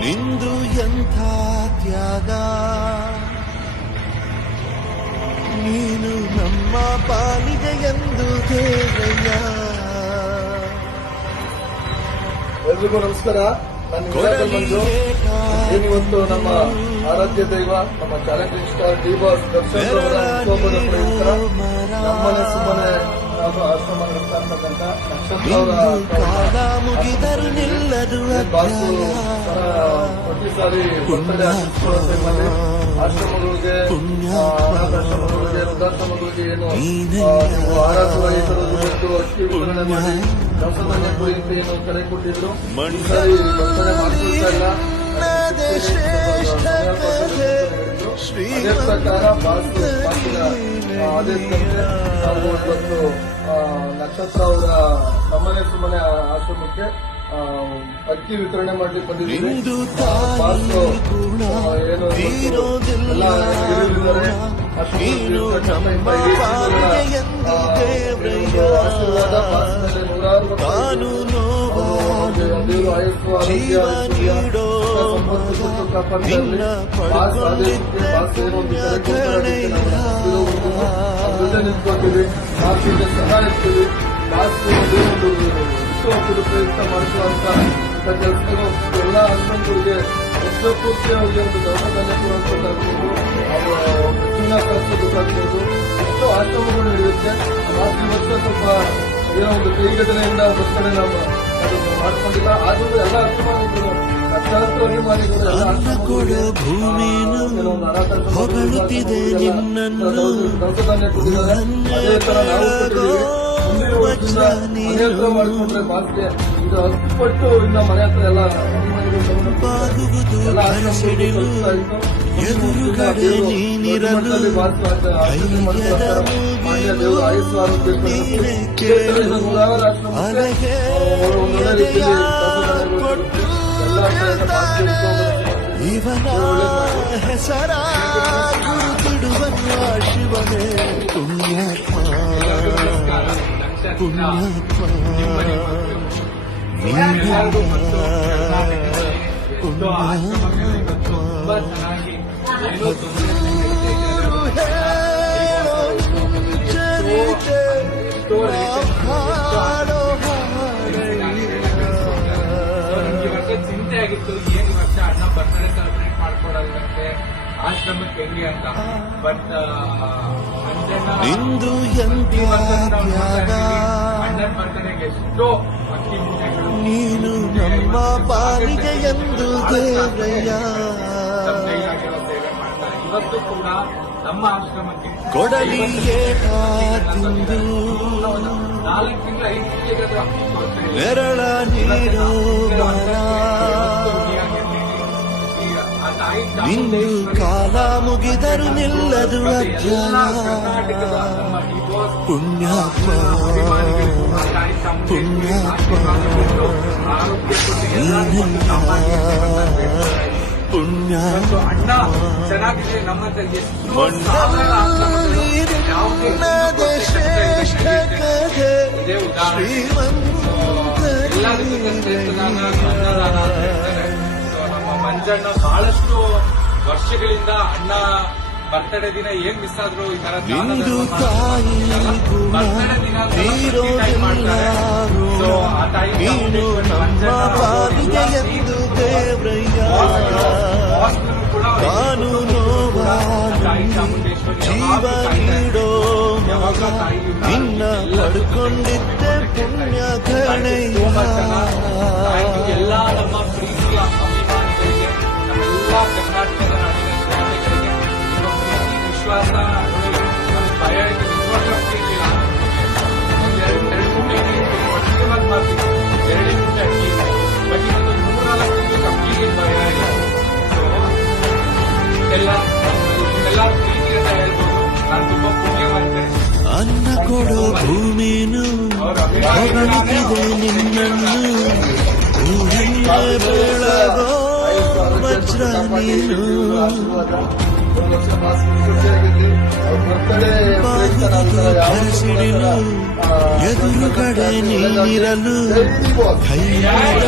ನಿಂದು ಎಂಥ ತ್ಯಾಗ, ನೀನು ನಮ್ಮ ಪಾಲಿಗೆ ಎಂದು ದೇವಯ್ಯ. ಎಲ್ರಿಗೂ ನಮಸ್ಕಾರ. ಇವತ್ತು ನಮ್ಮ ಆರಾಧ್ಯ ದೈವ, ನಮ್ಮ challenging star D boss Darshan ಅವರ ಹುಟ್ಟುಹಬ್ಬದ ಪ್ರಯುಕ್ತ ನಮ್ಮನೆ ಸುಮ್ಮನೆ ಹಾಗೂ ಆಶ್ರಮ ನಡೆಸ್ತಾ ಇರ್ತಕ್ಕಂಥ ನಕ್ಷತ್ರ ಅವರ ಬಾಸು ಪ್ರತಿ ಸಾರಿ ಬರ್ತಡೇ ಆಶ್ರಮಗಳಿಗೆ, ಅನಾಥಾಶ್ರಮಗಳಿಗೆ, ವೃದ್ಧಾಶ್ರಮಗಳಿಗೆ ಏನು ಆಹಾರ ರೈತರು ಅಕ್ಕಿ ವಿತರಣೆ ಮಾಡಿ ದವಸಧಾನ್ಯ ಕುರಿತು ಏನು ಕರೆ ಕೊಟ್ಟಿದ್ರು. ಈ ಸಾರಿ ಬರ್ತಡೇ ಮಾಡ್ಕೊಳ್ತಾ ಇಲ್ಲ. ಅದೇ ಪ್ರಕಾರ ಬಾಸಿನ ಆದೇಶದಂತೆ ನಾವು ಇವತ್ತು ನಕ್ಷತ್ರ ಅವರ ನಮ್ಮನೆ ಸುಮ್ಮನೆ ಆಶ್ರಮಕ್ಕೆ ಅಕ್ಕಿ ವಿತರಣೆ ಮಾಡ್ಲಿಕ್ಕೆ ಬಂದಿದ್ದೀವಿ. ಬಾಸು ಏನು ಎಲ್ಲ ಹಿರಿಯರಿದ್ದಾರೆ, ಆಶೀರ್ವಾದ ಬಾಸಿನಲ್ಲಿ ನೂರಾರು ದೇವರು ಆಯುಷ್ಯ ಆರೋಗ್ಯ ಸಂಪತ್ತು ಕಾಪಾಡ್ತಾ ಇರಲಿ. ಬಾಸ್ ಆದೇಶಕ್ಕೆ ಬಾಸ್ ಏನೋ ಒಂದು ಜೊತೆ ನಿಂತ್ಕೊಳ್ತೀವಿ, ಬಾಸಿಗೆ ಸಹಾಯ ಇರ್ತೀವಿ. ಬಾಸ್ ಒಂದು ಹುಟ್ಟುಹಬ್ಬದ ಪ್ರಯುಕ್ತ ಮಾಡಿಸುವಂತ ಕೆಲಸಗಳು ಎಲ್ಲ ಆಶ್ರಮಗಳಿಗೆ ವರ್ಷ ಪೂರ್ತಿ ಅವರಿಗೆ ಒಂದು ದವಸಧಾನ್ಯ ಪೂರೈಸೋದಾಗ್ಬೋದು, ಅವರು ಚಿನ್ನ ಕಳಿಸೋದಕ್ಕಾಗ್ಬೋದು, ಎಷ್ಟೋ ಆಶ್ರಮಗಳು ನಡೆಯುತ್ತೆ. ಬಾಸ್ ಇವತ್ತು ಸ್ವಲ್ಪ ಏನೋ ಒಂದು ಕೈಘಟನೆಯಿಂದ ಬರ್ತಡೆ ನಾವು ಅದನ್ನು ಮಾಡ್ಕೊಂಡಿಲ್ಲ. ಆದ್ರೂ ಎಲ್ಲ ಅಭಿಮಾನಿಗಳು ಲಕ್ಷಾಂತರ ಅಭಿಮಾನಿಗಳು ಎಲ್ಲ ಕೆಲವೊಂದು ಹೊಗಳುತ್ತಿದೆ ನಿನ್ನನ್ನು, ದವಸಧಾನ್ಯ ಕೊಟ್ಟಿದ್ದಾರೆ. ಅದೇ ತರ ನಾವು ಕೊಟ್ಟಿದ್ದೀವಿ. ಮುಂದಿನ ವರ್ಷದಿಂದ ಮನೆ ಹತ್ರ ಮಾಡಿಕೊಂಡ್ರೆ ಬಾಸ್ಗೆ ಇದು 10 ಪಟ್ಟು ಇನ್ನ ಮನೆ ಹತ್ರ ಎಲ್ಲ ಎಲ್ಲ ಆಶ್ರಮಗಳು ಕಲಿಸ್ತಾ ಇತ್ತು. ಮಾನ್ಯ ದೇವರು ಆಯುಷ್ಯ ಆರೋಗ್ಯ ನೂರಾರು ಆಶ್ರಮಕ್ಕೆ ಒಳ್ಳೆ ರೀತಿಯಲ್ಲಿ ಇವನ ಹೆಸರ ಗುರುತಿಡುವನ್ನ ಶಿವನೇ ಪುಣ್ಯಾತ್ಮ ಪುಣ್ಯಾತ್ಮ ಚಿಂತೆ ಆಗಿತ್ತು, ಏನ್ ವರ್ಷ ಅಣ್ಣ ಬರ್ತ್ಡೇ ಸೆಲೆಬ್ರೇಟ್ ಮಾಡ್ಕೊಡಲ್ವಂತೆ ಆಶ್ರಮಕ್ಕೆ ಹೆಂಗೆ ಅಂತ. ಬಟ್ ಇಂದು ಅಣ್ಣನ ಬರ್ತಡೆಗೆ ಎಷ್ಟೋ ಅಕ್ಕಿ ಮೂಟೆಗಳು ನೀನು ನಮ್ಮ ಪಾಲಿಗೆ ಎಂದು ದೇವಯ್ಯ. ಸೇವೆ ಮಾಡ್ತಾರೆ. ಇವತ್ತು ಕೂಡ ನಮ್ಮ ಆಶ್ರಮಕ್ಕೆ ಕೊಡಲಿಗೆ ತಿಂದು 4 ತಿಂಗಳು 5 ತಿಂಗಳಿಗೆ ಅಕ್ಕಿ ಕೊಡ್ತಾರೆ. ನೆರಳ ನೀರು ನಿಂದು ಕಾಲ ಮುಗಿದರು ನಿಲ್ಲದು ಅಜ್ಜಾನ. ಪುಣ್ಯಾತ್ಮ ಪುಣ್ಯಾತ್ಮ ಪುಣ್ಯಾತ್ಮ ಅಣ್ಣ ಚೆನ್ನಾಗಿದೆ. ನಮ್ಮ ಶ್ರೇಷ್ಠ ಕಥೆ ನಮ್ಮ ಮಂಜಣ್ಣ ಬಹಳಷ್ಟು ವರ್ಷಗಳಿಂದ ಅಣ್ಣ ಬರ್ತಡೇ ದಿನ ಏನ್ ಮಿಸ್ ಆದ್ರು ಈ ತರ ಬರ್ತಡೇ ದಿನ ಮಾಡ್ತಾರೆ. ಸೊ ಆ ತಾಯಿ ಕೂಡ ತಾಯಿ ಚಾಮುಂಡೇಶ್ವರಿ ಜೀವ ನೀಡೋ ನಿನ್ನ ಪಡ್ಕೊಂಡಿದ್ದೆ ಪುಣ್ಯ ಕಣಯ್ಯ. ಎಲ್ಲ ನಮ್ಮ ಪ್ರೀತಿಯ ಅಭಿಮಾನಿಗಳಿಗೆ, ನಮ್ಮೆಲ್ಲ ಕರ್ನಾಟಕದ ನಾಡಿನ ಜನತೆಗಳಿಗೆ ನಿಮ್ಮ ಪ್ರೀತಿ ವಿಶ್ವಾಸ ನಮ್ಗೆ ಭಯ ಇದೆ. ವಿಶ್ವಾಸ ಇರಲಿಲ್ಲ. ಎರಡು ಮೂಟೆ ಮಾಡ್ತೀವಿ, 2 ಮೂಟೆ ಅಕ್ಕಿ ಇದೆ. ಬಟ್ ಇವತ್ತು 3-4 ತಿಂಗಳು ಅಕ್ಕಿಗೆ ಭಯ ಇಲ್ಲ. ಸೊ ಎಲ್ಲ ಪ್ರೀತಿ ಅಂತ ಹೇಳ್ಬೋದು. ನಾನು ತುಂಬಾ ಪುಣ್ಯ ಮಾಡ್ತೇನೆ. ಅನ್ನ ಕೊಡೋ ಭೂಮಿನು ಹೊಗಳುತ್ತಿದೆ ನಿನ್ನನ್ನು, ಬೆಳಗೋ ವಜ್ರ ನೀನು. ಹರಸಿಡಿಲು ಎದುರುಗಡೆ ನೀನಿರಲು ಕೈಯಾದ